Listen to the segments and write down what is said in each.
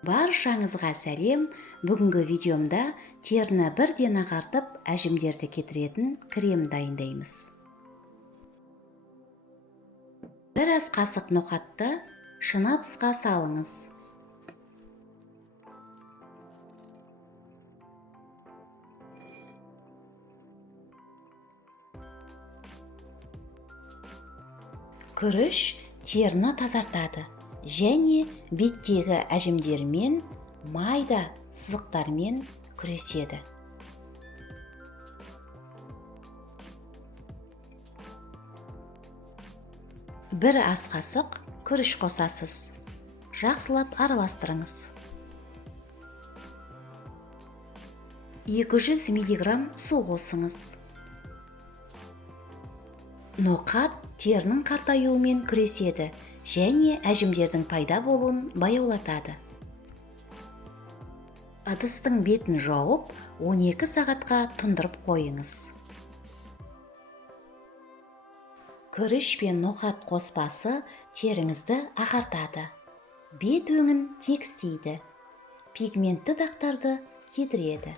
Баршаңызға сәлем. Бүгінгі видеомда теріні бірден ағартып, әжімдерді кетіретін крем дайындаймыз. Бір ас қасық ноқатты шыны ыдысқа салыңыз. Күріш теріні тазартады және беттегі әжімдермен, майда сызықтармен күреседі. Бір ас қасық күріш қосасыз. Жақсылап араластырыңыз. 200 мг су қосыңыз. Ноқат терінің қартаюымен күреседі және әжімдердің пайда болуын баяулатады. Ыдыстың бетін жауып, 12 сағатқа тұндырып қойыңыз. Күріш пен ноқат қоспасы теріңізді ағартады. Бет өңін текстейді. Пигментті дақтарды кетіреді.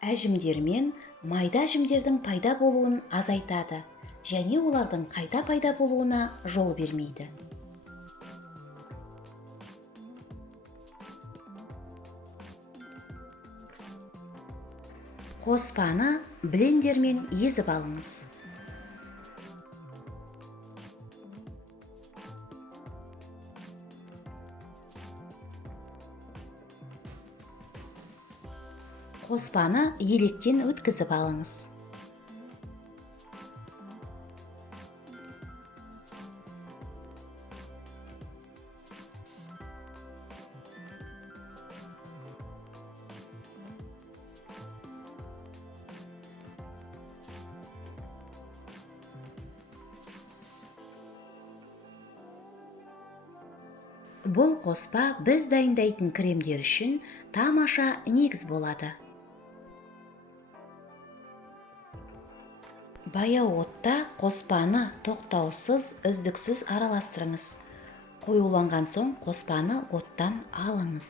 Әжімдермен майда әжімдердің пайда болуын азайтады және олардың қайта пайда болуына жол бермейді. Қоспаны блендермен езіп алыңыз. Қоспаны електен өткізіп алыңыз. Бұл қоспа біз дайындайтын кремдер үшін тамаша негіз болады. Баяу отта қоспаны тоқтаусыз, үздіксіз араластырыңыз. Қоюланған соң қоспаны оттан алыңыз.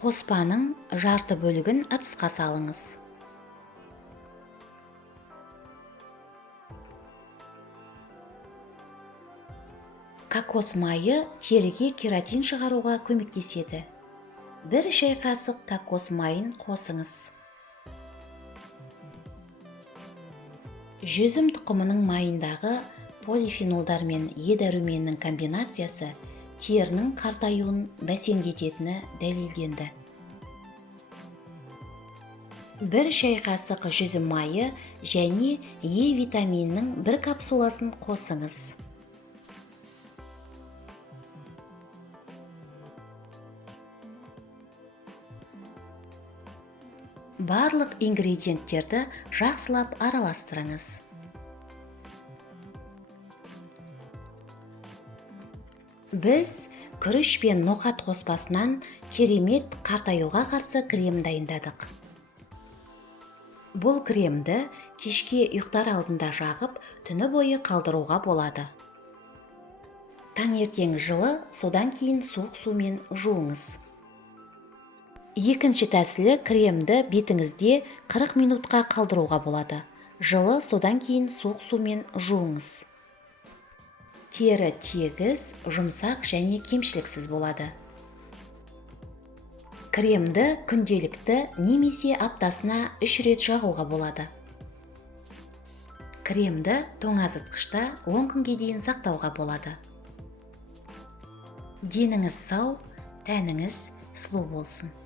Қоспаның жарты бөлігін ыдысқа салыңыз. Кокос майы теріге кератин шығаруға көмектеседі. Бір шай қасық кокос майын қосыңыз. Жүзім тұқымының майындағы полифенолдар мен Е дәруменінің комбинациясы терінің қартаюын бәсеңдететіні дәлелденді. Бір шай қасық жүзім майы және Е витаминінің бір капсуласын қосыңыз. Барлық ингредиенттерді жақсылап араластырыңыз. Біз күріш пен ноқат қоспасынан керемет қартаюға қарсы крем дайындадық. Бұл кремді кешке ұйықтар алдында жағып, түні бойы қалдыруға болады. Таңертең жылы, содан кейін суық сумен жуыңыз. Екінші тәсілі кремді бетіңізде 40 минутқа қалдыруға болады. Жылы, содан кейін суық сумен жуыңыз. Тері тегіс, жұмсақ және кемшіліксіз болады. Кремді күнделікті немесе аптасына 3 рет жағуға болады. Кремді тоңазытқышта 10 күнге дейін сақтауға болады. Деніңіз сау, тәніңіз сұлу болсын.